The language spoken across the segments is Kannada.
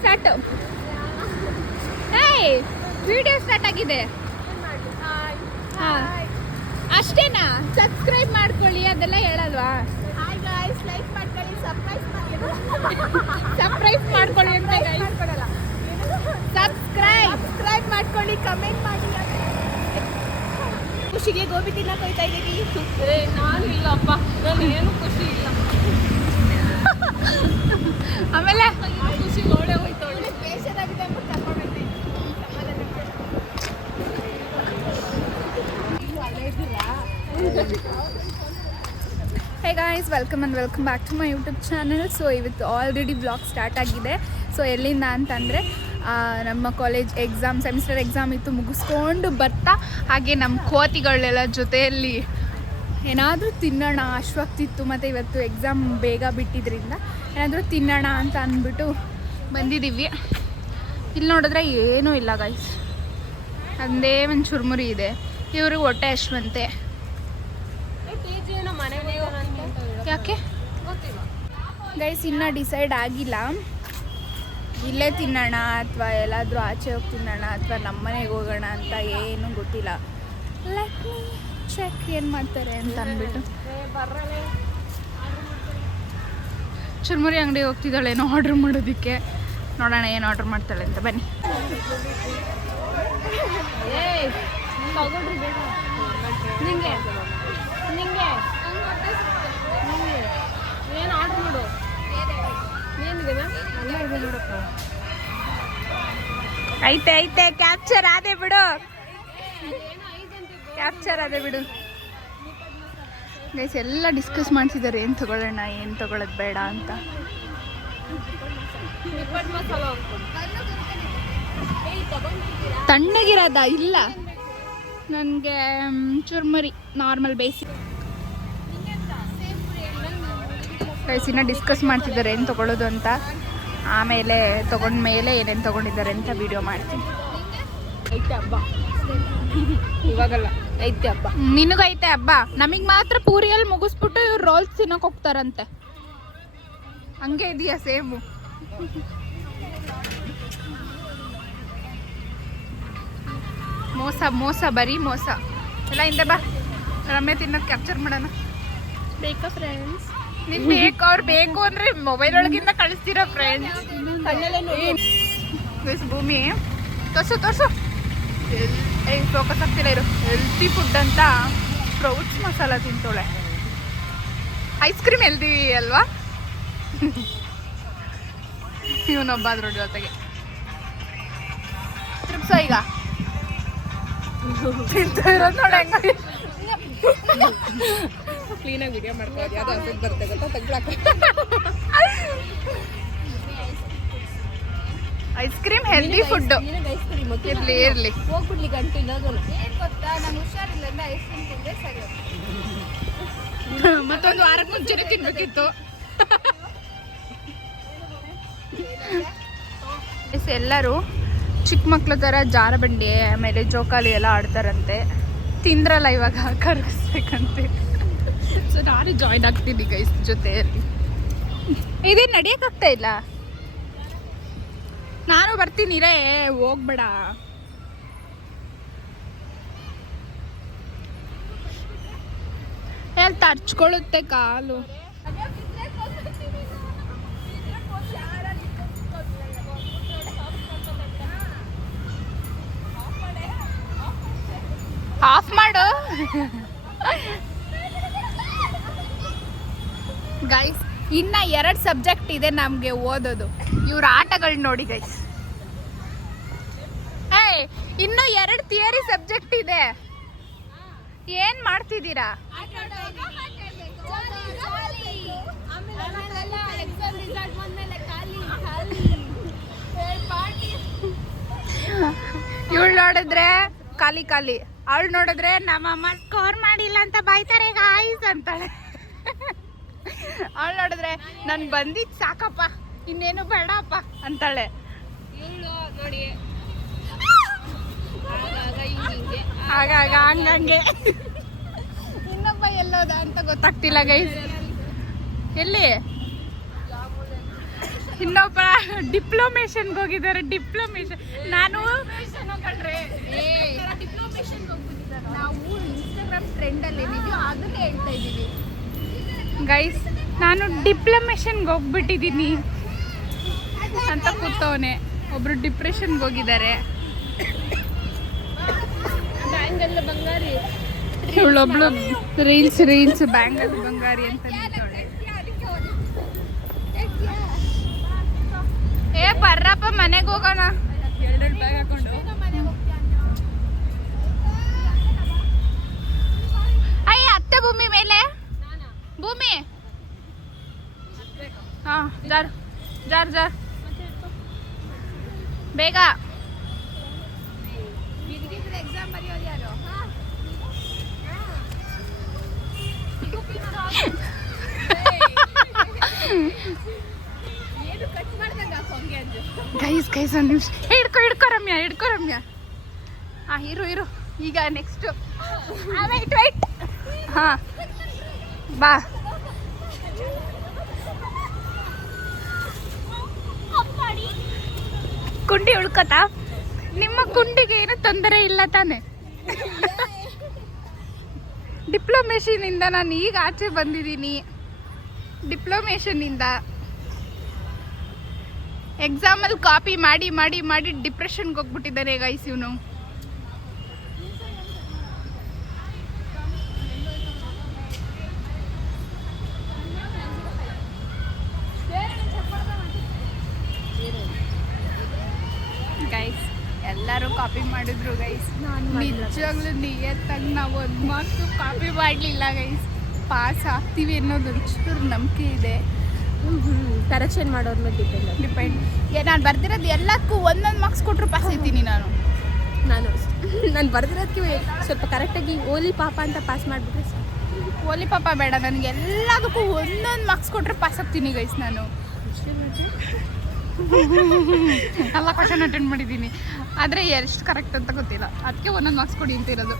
ಸ್ಟಾರ್ಟ್ ಹೇಯ್ ವಿಡಿಯೋ ಸ್ಟಾರ್ಟ್ ಆಗಿದೆ. ಅಷ್ಟೇನಾ? ಸಬ್ಸ್ಕ್ರೈಬ್ ಮಾಡ್ಕೊಳ್ಳಿ ಅದೆಲ್ಲ ಹೇಳಲ್ವಾ? ಲೈಕ್ ಮಾಡ್ಕೊಳ್ಳಿ, ಸರ್ಪ್ರೈಸ್ ಮಾಡ್ಕೊಳ್ಳಿ ಅಂತ ಸಬ್ಸ್ಕ್ರೈಬ್ ಮಾಡ್ಕೊಳ್ಳಿ, ಕಮೆಂಟ್ ಮಾಡಿ. ಖುಷಿಗೆ ಗೋಬಿ ತಿನ್ನಕ್ಕೆ ಹೋಗ್ತಾ ಇದ್ದೀವಿ. ನಾನು ಇಲ್ಲಪ್ಪ, ನಾನು ಏನು ಖುಷಿ ಇಲ್ಲ. ಆಮೇಲೆ ಖುಷಿ ಓಡೇ ಹೋಯ್ತು. ಬೇಸರಾಗಿದೆ ಅಂದ್ಬಿಟ್ಟು ಕರ್ಕೊಂಡ್ಬಂದ್ವಿ. Hey guys, welcome back to my YouTube channel. So ಇವತ್ತು ಆಲ್ರೆಡಿ ಬ್ಲಾಗ್ ಸ್ಟಾರ್ಟ್ ಆಗಿದೆ. ಸೊ ಎಲ್ಲಿಂದ ಅಂತಂದರೆ ನಮ್ಮ ಕಾಲೇಜ್ ಎಕ್ಸಾಮ್, ಸೆಮಿಸ್ಟರ್ ಎಕ್ಸಾಮ್ ಇತ್ತು, ಮುಗಿಸ್ಕೊಂಡು ಬರ್ತಾ ಹಾಗೆ ನಮ್ಮ ಕೋತಿಗಳೆಲ್ಲ ಜೊತೆಯಲ್ಲಿ ಏನಾದರೂ ತಿನ್ನೋಣ ಅಶ್ವಕ್ತಿತ್ತು. ಮತ್ತು ಇವತ್ತು ಎಕ್ಸಾಮ್ ಬೇಗ ಬಿಟ್ಟಿದ್ದರಿಂದ ಏನಾದರೂ ತಿನ್ನೋಣ ಅಂತ ಅಂದ್ಬಿಟ್ಟು ಬಂದಿದ್ದೀವಿ. ಇಲ್ಲಿ ನೋಡಿದ್ರೆ ಏನೂ ಇಲ್ಲ ಗೈಸ್, ಒಂದೇ ಒಂದು ಚುರುಮುರಿ ಇದೆ. ಇವ್ರಿಗೆ ಹೊಟ್ಟೆ ಅಷ್ಟಂತೆ. ಯಾಕೆ ಗೈಸ್ ಇನ್ನೂ ಡಿಸೈಡ್ ಆಗಿಲ್ಲ, ಇಲ್ಲೇ ತಿನ್ನೋಣ ಅಥವಾ ಎಲ್ಲಾದರೂ ಆಚೆ ಹೋಗಿ ತಿನ್ನೋಣ ಅಥವಾ ನಮ್ಮ ಮನೆಗೆ ಹೋಗೋಣ ಅಂತ ಏನೂ ಗೊತ್ತಿಲ್ಲ. ಲೆಟ್ ಮೀ ಚೆಕ್ ಏನು ಮಾಡ್ತಾರೆ ಅಂತ ಅಂದ್ಬಿಟ್ಟು. ಚುರುಮುರಿ ಅಂಗಡಿ ಹೋಗ್ತಿದ್ದಾಳೆ ಏನೋ ಆರ್ಡ್ರ್ ಮಾಡೋದಕ್ಕೆ. ನೋಡೋಣ ಏನು ಆರ್ಡ್ರ್ ಮಾಡ್ತಾಳೆ ಅಂತ. ಬನ್ನಿ. ನಿಂಗೆ ಏನು ಆರ್ಡ್ರ್ ಮಾಡು. ಏನಿದೆ ನೋಡಪ್ಪ. ಐತೆ ಕ್ಯಾಪ್ಚರ್ ಆದೆ ಬಿಡು, ಗೈಸ್ ಎಲ್ಲ ಡಿಸ್ಕಸ್ ಮಾಡ್ತಿದ್ದಾರೆ ಏನು ತಗೊಳ್ಳೋಣ ಏನು ತಗೊಳ್ಳೋದು ಬೇಡ ಅಂತ. ತಣ್ಣಗಿರೋದ ಇಲ್ಲ ನನಗೆ, ಚುರುಮುರಿ ನಾರ್ಮಲ್ ಬೇಸಿಕ್. ಗೈಸ್ ಇನ್ನೂ ಡಿಸ್ಕಸ್ ಮಾಡ್ತಿದ್ದಾರೆ ಏನು ತೊಗೊಳ್ಳೋದು ಅಂತ. ಆಮೇಲೆ ತೊಗೊಂಡ್ಮೇಲೆ ಏನೇನು ತೊಗೊಂಡಿದ್ದಾರೆ ಅಂತ ವಿಡಿಯೋ ಮಾಡ್ತೀನಿ. ಐತೆ ಹಬ್ಬ, ಇವಾಗಲ್ಲ ಐತೆ ಹಬ್ಬ. ನಿನಗೈತೆ ಹಬ್ಬ, ನಮಗೆ ಮಾತ್ರ ಪೂರಿಯಲ್ಲಿ ಮುಗಿಸ್ಬಿಟ್ಟು ಇವ್ರು ರೋಲ್ಸ್ ತಿನ್ನೋಕೆ ಹೋಗ್ತಾರಂತೆ. ಹಂಗೆ ಇದೆಯಾ ಸೇಮು? ಮೋಸ ಬರೀ ಮೋಸ ಎಲ್ಲ. ಹಿಂದೆ ಬಾ, ರಮ್ಯ ತಿನ್ನೋದು ಕ್ಯಾಪ್ಚರ್ ಮಾಡೋಣ. ಬೇಕಾ ಫ್ರೆಂಡ್ಸ್? ನಿನ್ ಬೇಕು, ಅವ್ರು ಬೇಕು ಅಂದ್ರೆ ಮೊಬೈಲ್ ಒಳಗಿಂದ ಕಳಿಸ್ತೀರಾ ಫ್ರೆಂಡ್ಸ್? ಭೂಮಿ ತೋರ್ಸು ಫೋಕಸ್ ಆಗ್ತಿಲ್ಲ ಇರು. ಹೆಲ್ತಿ ಫುಡ್ ಅಂತ ಸ್ಪ್ರೌಟ್ಸ್ ಮಸಾಲ ತಿಂತೋಳೆ. ಐಸ್ ಕ್ರೀಮ್ ಹೆಲ್ದಿ ಅಲ್ವಾ? ಇವನೊಬ್ಬ ಅದ್ರ ಜೊತೆಗೆ ಟ್ರಿಪ್ಸ್ ಈಗ ತಿಂತಾ ಇರೋದು ನೋಡಿ. ಹೆಂಗ ಕ್ಲೀನಾಗಿ ವಿಡಿಯೋ ಮಾಡ್ಕೊಳ್ಳೋದು, ಯಾವ್ದು ಅನ್ಸಕ್ಕೆ ಬರುತ್ತೆ ಗೊತ್ತಾ? ತೆಗ್ಲಾಕ ಐಸ್ ಕ್ರೀಮ್ ಹೆಲ್ದಿ ಫುಡ್ ಇರ್ಲಿ. ಹೋಗ್ಬಿಡ್ಲಿ ಗಂಟು ಇಲ್ಲೋದಲ್ಲ. ಗೊತ್ತಾ, ನಾನು ಹುಷಾರಿಲ್ಲ ಐಸ್ ಕ್ರೀಮ್ ತಿಂದ್ರೆ ಸರಿ. ಮತ್ತೊಂದು ವಾರಕ್ಕೆ ಮುಂಚೆನೆ ತಿನ್ಬೇಕಿತ್ತು. ಎಲ್ಲರೂ ಚಿಕ್ಕ ಮಕ್ಳ ಥರ ಜಾರಬಂಡಿ ಆಮೇಲೆ ಜೋಕಾಲಿ ಎಲ್ಲ ಆಡ್ತಾರಂತೆ. ತಿಂದ್ರಲ್ಲ ಇವಾಗ ಕರಗಿಸ್ಬೇಕಂತೆ. ಸೊ ನಾನು ಜಾಯ್ನ್ ಆಗ್ತೀನಿ ಗೈಸ್ ಜೊತೆಯಲ್ಲಿ. ಇದೇನು ನಡೆಯೋಕ್ಕಾಗ್ತಾ ಇಲ್ಲ. ನಾನು ಬರ್ತೀನಿ ರೇ, ಹೋಗ್ಬೇಡ. ಎಲ್ಲಿ ತರ್ಚ್ಕೊಳ್ಳುತ್ತೆ ಕಾಲು. ಆಫ್ ಮಾಡು ಗೈಸ್. ಇನ್ನ 2 ಸಬ್ಜೆಕ್ಟ್ ಇದೆ ನಮ್ಗೆ ಓದೋದು. ಇವ್ರ ಆಟಗಳು ನೋಡಿ ಗೈಸ್. ಇನ್ನು 2 ಥಿಯರಿ ಸಬ್ಜೆಕ್ಟ್ ಇದೆ. ಏನ್ ಮಾಡ್ತಿದ್ದೀರಾ? ಇವಳು ನೋಡಿದ್ರೆ ಖಾಲಿ, ಅವಳು ನೋಡಿದ್ರೆ ನಮ್ಮಮ್ಮ ಸ್ಕೋರ್ ಮಾಡಿಲ್ಲ ಅಂತ ಬೈತಾರೆ ಗಾಯ್ಸ್ ಅಂತಾಳೆ. ಅವಳು ನೋಡಿದ್ರೆ ನನ್ ಬಂದಿದ್ ಸಾಕಪ್ಪ, ಇನ್ನೇನು ಬೇಡಪ್ಪ ಅಂತಾಳೆ. ನೋಡಿ ಆಗಾಗ ಹಂಗಂಗೆ. ಇನ್ನೊಬ್ಬ ಎಲ್ಲೋದ ಅಂತ ಗೊತ್ತಾಗ್ತಿಲ್ಲ ಗೈಸ್. ಎಲ್ಲಿ ಇನ್ನೊಬ್ಬ ಡಿಪ್ಲೊಮೇಷನ್ಗೆ ಹೋಗಿದ್ದಾರೆ. ಡಿಪ್ಲೊಮೇಷನ್ ನಾನು ನಾವು ಇನ್ಸ್ಟಾಗ್ರಾಮ್ ಟ್ರೆಂಡಲ್ಲಿ ಏನಿದೆಯೋ ಅದನ್ನೇ ಹೇಳ್ತಾ ಇದ್ದೀವಿ ಗೈಸ್. ನಾನು ಡಿಪ್ಲೊಮೇಷನ್ಗೆ ಹೋಗ್ಬಿಟ್ಟಿದ್ದೀನಿ ಅಂತ ಕೂತವನೆ. ಒಬ್ರು ಡಿಪ್ರೆಷನ್ಗೆ ಹೋಗಿದ್ದಾರೆ. ಬ್ಯಾಂಗಲ್ ಬಂಗಾರಿ ಇವಳೊಬ್ಳು ರೀಲ್ಸ್ ಬ್ಯಾಂಗಲ್ ಬಂಗಾರಿ ಅಂತ ನಿಂತವಳೆ. ಏ ಬರ್ರಪ್ಪ ಮನೆಗೆ ಹೋಗೋಣ. ಎರಡೆರಡು ಬ್ಯಾಗ್ ಹಾಕೊಂಡು ಅಯ್ಯ ಅತ್ತೆ ಭೂಮಿ ಮೇಲೆ ಭೂಮಿ ಹಾ ಜಾರ್ ಜಾರ್ ಜಾರ್ ಬೇಗ. ಎಕ್ಸಾಮ್ ಬರೆಯೋದು ಯಾರು? ಏನು ಕಟ್ ಮಾಡ್ದಂಗ ಹಂಗೆ ಅಂಜು. ಗೈಸ್ ಒಂದು ನಿಮಿಷ ಹಿಡ್ಕೊ ರಮ್ಯಾ. ಹಾಂ ಇರು ಈಗ ನೆಕ್ಸ್ಟು ವೆಯ್ಟ್ ಹಾಂ ಬಾ. ಕುಂಡಿ ಉಳ್ಕೊತಾ? ನಿಮ್ಮ ಕುಂಡಿಗೆ ಏನು ತೊಂದರೆ ಇಲ್ಲ ತಾನೆ? ಡಿಪ್ಲೊಮೇಷನಿಂದ ನಾನು ಈಗ ಆಚೆ ಬಂದಿದ್ದೀನಿ. ಡಿಪ್ಲೊಮೇಷನಿಂದ ಎಕ್ಸಾಮಲ್ಲಿ ಕಾಪಿ ಮಾಡಿ ಡಿಪ್ರೆಷನ್ಗೆ ಹೋಗ್ಬಿಟ್ಟಿದ್ದಾನೆ ಗೈಸ್ ಇವನು. ಗೈಸ್ ಎಲ್ಲರೂ ಕಾಪಿ ಮಾಡಿದ್ರು ಗೈಸ್. ನಿಜವಾಗ್ಲೂ ನಿಯತ್ತಾಗಿ ನಾವು 1 ಮಾರ್ಕ್ಸ್ ಕಾಪಿ ಮಾಡಲಿಲ್ಲ ಗೈಸ್. ಪಾಸ್ ಆಗ್ತೀವಿ ಅನ್ನೋದು ಒಂಚೂರು ನಂಬಿಕೆ ಇದೆ. ಕರೆಕ್ಷನ್ ಮಾಡೋದ್ರ ಮೇಲೆ ಡಿಪೆಂಡ್. ನಾನು ಬರ್ದಿರೋದು ಎಲ್ಲಕ್ಕೂ 1 ಮಾರ್ಕ್ಸ್ ಕೊಟ್ಟರು ಪಾಸ್ ಇದ್ದೀನಿ ನಾನು ಬರ್ದಿರೋದಕ್ಕೆ ಸ್ವಲ್ಪ ಕರೆಕ್ಟಾಗಿ ಓಲಿ ಪಾಪ ಅಂತ ಪಾಸ್ ಮಾಡಿಬಿಟ್ರೆ ಓಲಿ ಪಾಪ ಬೇಡ, ನನಗೆ ಎಲ್ಲದಕ್ಕೂ 1 ಮಾರ್ಕ್ಸ್ ಕೊಟ್ಟರೆ ಪಾಸ್ ಆಗ್ತೀನಿ ಗೈಸ್. ನಾನು ಎಲ್ಲ ಕ್ವಶನ್ ಅಟೆಂಡ್ ಮಾಡಿದ್ದೀನಿ, ಆದರೆ ಎಷ್ಟು ಕರೆಕ್ಟ್ ಅಂತ ಗೊತ್ತಿಲ್ಲ. ಅದಕ್ಕೆ 1 ಮಾರ್ಕ್ಸ್ ಕೊಡಿ ಅಂತಿರೋದು.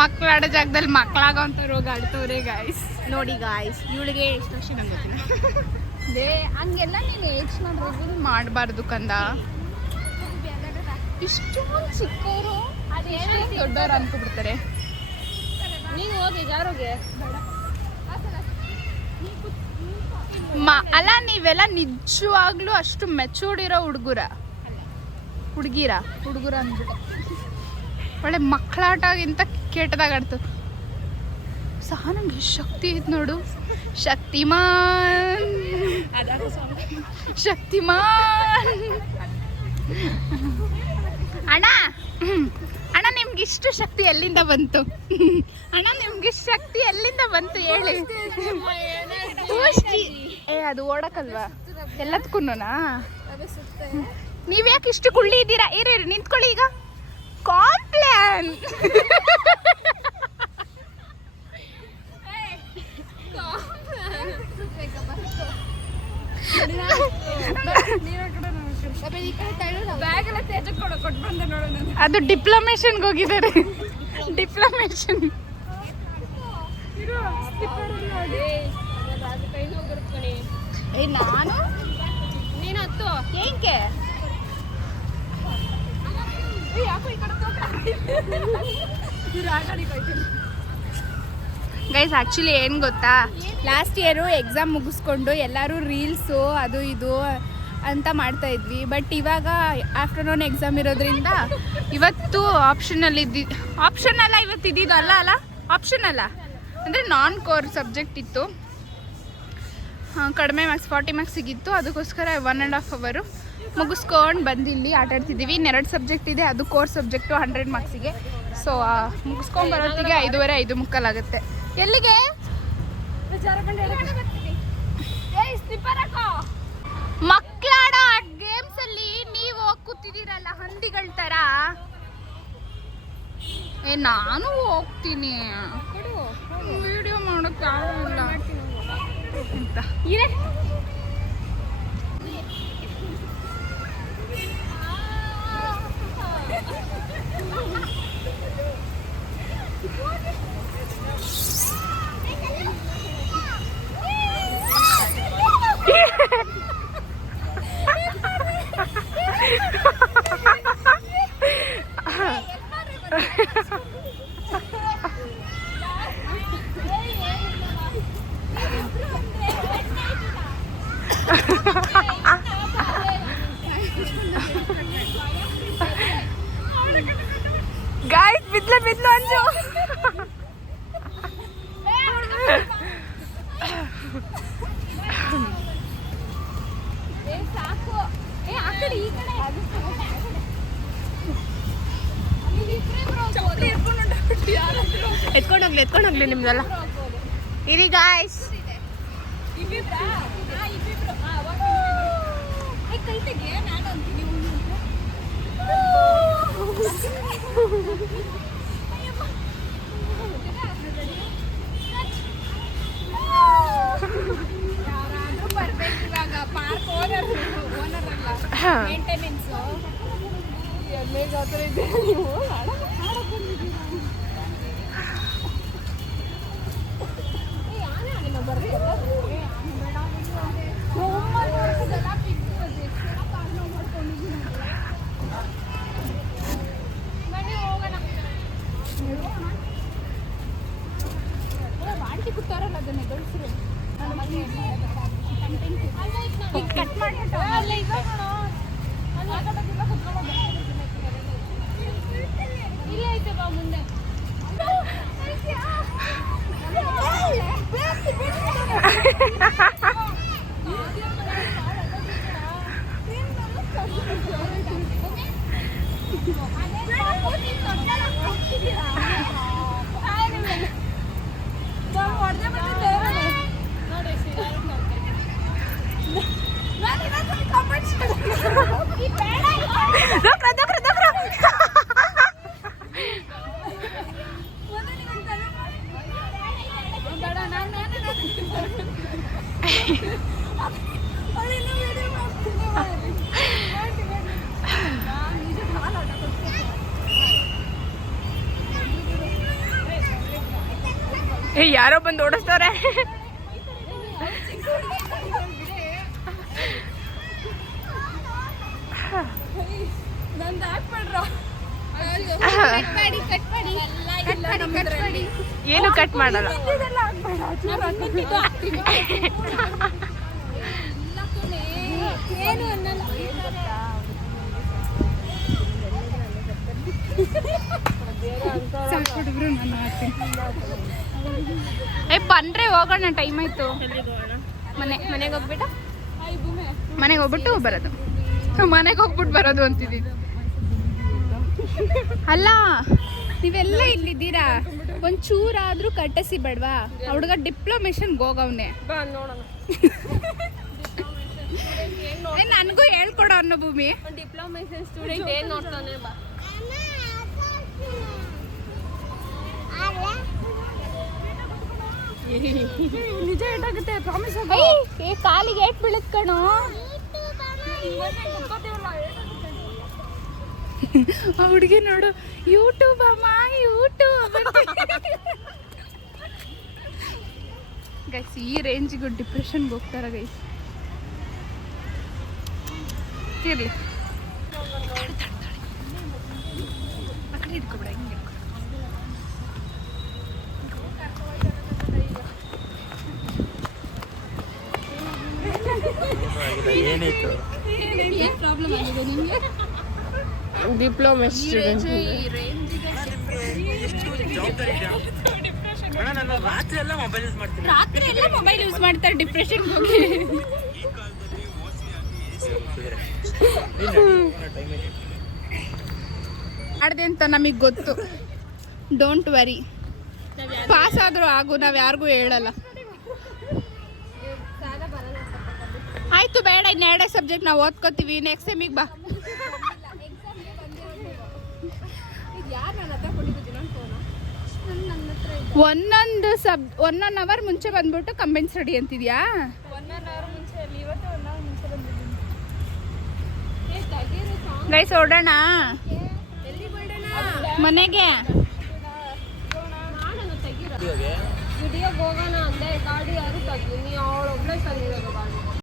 ಮಕ್ಳು ಆಡೋ ಜಾಗದಲ್ಲಿ ಮಕ್ಕಳಾಗೋಂಥವ್ರು ಹೋಗಿ ಆಡ್ತವ್ರೆ ಗಾಯ್ಸ್. ನೋಡಿ ಗಾಯ್ಸ್, ಇವಳಿಗೆ ಎಷ್ಟು ವರ್ಷ ನಂಗೆ ಗೊತ್ತಿಲ್ಲ. ಹಂಗೆಲ್ಲ ನೀನು ಯೋಚನೆ ಮಾಡಬಾರ್ದು ಕಂದ. ಇಷ್ಟೊಂದು ಚಿಕ್ಕವರು ದೊಡ್ಡವ್ರು ಅನ್ಕೊಬಿಡ್ತಾರೆ. ನೀವು ಹೋಗಿ ಯಾರೋಗೆ ಅಲ್ಲ, ನೀವೆಲ್ಲ ನಿಜವಾಗ್ಲೂ ಅಷ್ಟು ಮೆಚೂರ್ಡ್ ಇರೋ ಹುಡುಗರ ಅಂದ್ಬಿಟ್ಟೆ. ಒಳ್ಳೆ ಮಕ್ಕಳಾಟಗಿಂತ ಕೆಟ್ಟದಾಗ ಆಡ್ತು. ಸಹ ನಂಗೆ ಎಷ್ಟು ಶಕ್ತಿ ಐತೆ ನೋಡು. ಶಕ್ತಿಮಾನ್ ಅಣ್ಣ ನಿಮ್ಗಿಷ್ಟು ಶಕ್ತಿ ಎಲ್ಲಿಂದ ಬಂತು? ಹೇಳಿ. ಅದು ಓಡಕಲ್ವಾ ಎಲ್ಲದಕ್ಕೂನಾ? ನೀವ್ಯಾಕೆ ಇಷ್ಟು ಕುಳ್ಳಿ ಇದ್ದೀರಾ? ಇರಿ ನಿಂತ್ಕೊಳ್ಳಿ. ಈಗ ಕಾಂಪ್ಲಾನ್ ಅದು ಡಿಪ್ಲೊಮೇಷನ್ಗೆ ಹೋಗಿದ್ದಾರೆ. ಡಿಪ್ಲೊಮೇಷನ್ ನಾನು ನೀನು ಹತ್ತು ಏಕೆ ಗೈಸ್ ಆ್ಯಕ್ಚುಲಿ ಏನು ಗೊತ್ತಾ, ಲಾಸ್ಟ್ ಇಯರು ಎಕ್ಸಾಮ್ ಮುಗಿಸ್ಕೊಂಡು ಎಲ್ಲರೂ ರೀಲ್ಸು ಅದು ಇದು ಅಂತ ಮಾಡ್ತಾಯಿದ್ವಿ. ಬಟ್ ಇವಾಗ ಆಫ್ಟರ್ನೂನ್ ಎಕ್ಸಾಮ್ ಇರೋದ್ರಿಂದ ಇವತ್ತು ಆಪ್ಷನಲ್ಲ ಇವತ್ತು ಇದ್ದಿದ್ದು ಆಪ್ಷನಲ್ಲ ಅಂದರೆ ನಾನ್ ಕೋರ್ ಸಬ್ಜೆಕ್ಟ್ ಇತ್ತು. ಕಡಿಮೆ ಮಾರ್ಕ್ಸ್ 40 ಮಾರ್ಕ್ಸ್ ಸಿಗಿತ್ತು. ಅದಕ್ಕೋಸ್ಕರ 1.5 ಅವರು ಮುಗಿಸ್ಕೊಂಡು ಬಂದಿಲ್ಲಿ ಆಟಾಡ್ತಿದ್ದೀವಿ. 2 ಸಬ್ಜೆಕ್ಟ್ ಇದೆ, ಅದು ಕೋರ್ ಸಬ್ಜೆಕ್ಟು 100 ಮಾರ್ಕ್ಸಿಗೆ. ಸೊ ಮುಗಿಸ್ಕೊಂಡು ಬರೋತ್ತಿಗೆ 5:15 5:45 ಆಗುತ್ತೆ. ಎಲ್ಲಿಗೆ ಮಕ್ಕಳಾಡೋ ಗೇಮ್ಸಲ್ಲಿ ನೀವು ಹೋಗಿ ಕೂತಿದ್ದೀರಲ್ಲ ಹಂದಿಗಳ ಥರ. ನಾನು ಹೋಗ್ತೀನಿ, ವಿಡಿಯೋ ಮಾಡೋಕ್ಕೆ ಆಗಲ್ಲ ಅಂತ. ಗಾಯ್ಸ್ ಬಿದ್ಲು ಅಂಜು. ಸಾಕು. ಆ ಕಡೆ ಈ ಕಡೆ ಎತ್ಕೊಂಡೋಗ್ಲಿ ನಿಮ್ದೆಲ್ಲ. ಇರಿ ಗಾಯ್ಸ್. ಕೈತೆಗೆ ನಾನು ಅಂತೀನಿ ಯಾರಾದ್ರೂ ಬರ್ಬೇಕು ಇವಾಗ. ಪಾರ್ಕ್ ಓನರ್ ಅಲ್ಲ, ಮೇಂಟೆನೆನ್ಸ್. ಎಲ್ಲೇ ಜಾತ್ರೆ ಇದೆ ನೀವು ಬರ್ರಿ ವಾಂಟಿ ಕೊಡ್ತಾರಲ್ಲ ಅದನ್ನ ಗಳ್ಸ್ರು ಕಟ್ ಮಾಡ್ಬಿಟ್ಟು ಅಲ್ಲ ಈಗ ಇಲ್ಲ ಐತೆ ಬಾ ಮುಂದೆ. ಯಾರೋ ಬಂದು ಓಡಿಸ್ತವ್ರೆ. ಏನು ಕಟ್ ಮಾಡಲ್ಲ. ಬನ್ರೆ ಹೋಗೋಣ, ಟೈಮ್ ಆಯ್ತು. ಮನೆಗೆ ಹೋಗ್ಬಿಟ್ಟು ಬರೋದು. ಮನೆಗೆ ಹೋಗ್ಬಿಟ್ಟು ಬರೋದು ಅಂತಿದ್ದೀವಿ. ಅಲ್ಲ ನೀವೆಲ್ಲ ಇಲ್ಲಿದ್ದೀರಾ, ಒಂಚೂರಾದ್ರೂ ಕಟ್ಟಸಿ ಬೇಡವಾ? ಹುಡುಗ ಡಿಪ್ಲೊಮೇಷನ್ಗೆ ಹೋಗವ್ನೆ. ನನಗೂ ಹೇಳ್ಕೊಡೋ ಅನ್ನೋ ಭೂಮಿ. ಡಿಪ್ಲೊಮೇಷನ್ ಸ್ಟೂಡೆಂಟ್ ಏನ್ ನೋಡ್ತಾನೆ ಬಾ. ನಿಜ ಏಟಾಗುತ್ತೆ, ಪ್ರಾಮಿಸ್. ಕಾಲಿಗೆ ಏಟ್ ಬೀಳತ್ ಕಣೋ. ಆ ಹುಡುಗಿ ನೋಡು, ಯೂಟ್ಯೂಬ್ ಅಮ್ಮ ಯೂಟ್ಯೂಬ್. ಗೈಸ್ ಈ ರೇಂಜಿಗೂ ಡಿಪ್ರೆಷನ್ಗೆ ಹೋಗ್ತಾರ ಗೈಸ್. ಇರ್ಲಿ ಇಟ್ಕೊಬಿಡ, ಹಿಂಗೆ ಏನಾಯ್ತು? ಏನು ಪ್ರಾಬ್ಲಮ್ ಆಗಿದೆ ನಿಮಗೆ? ಡಿಪ್ಲೊಮಾ ಸ್ಟೂಡೆಂಟ್ ರಾತ್ರಿ ಎಲ್ಲ ಮೊಬೈಲ್ ಯೂಸ್ ಮಾಡ್ತೀನಿ. ರಾತ್ರಿ ಎಲ್ಲ ಮೊಬೈಲ್ ಯೂಸ್ ಮಾಡ್ತಾರೆ ಡಿಪ್ರೆಷನ್ಗೆ ಹೋಗಿ. ಮಾಡಿದೆ ಅಂತ ನಮಗೆ ಗೊತ್ತು. ಡೋಂಟ್ ವರಿ, ಪಾಸ್ ಆದರೂ ಆಗು, ನಾವು ಯಾರಿಗೂ ಹೇಳಲ್ಲ. ಆಯ್ತು ಬೇಡ, ಇನ್ನೆರಡೇ ಸಬ್ಜೆಕ್ಟ್ ನಾವು ಓದ್ಕೋತೀವಿ. ನೆಕ್ಸ್ಟ್ ಸೆಮಿಗೆ ಬಾ. ಒಂದೊಂದು ಅವರ್ ಮುಂಚೆ ಬಂದ್ಬಿಟ್ಟು ಕಂಬೈನ್ ಸ್ಟಡಿ ಅಂತಿದ್ಯಾ? ಗೈಸ್ ಹೊರಡೋಣ ಮನೆಗೆ. ವಿಡಿಯೋಗೆ ಹೋಗೋಣ ಅಂದೆ, ಗಾಡಿ ಯಾರು ತೆಗ್ದು, ನೀ ಅವಳೊಬ್ಳೆ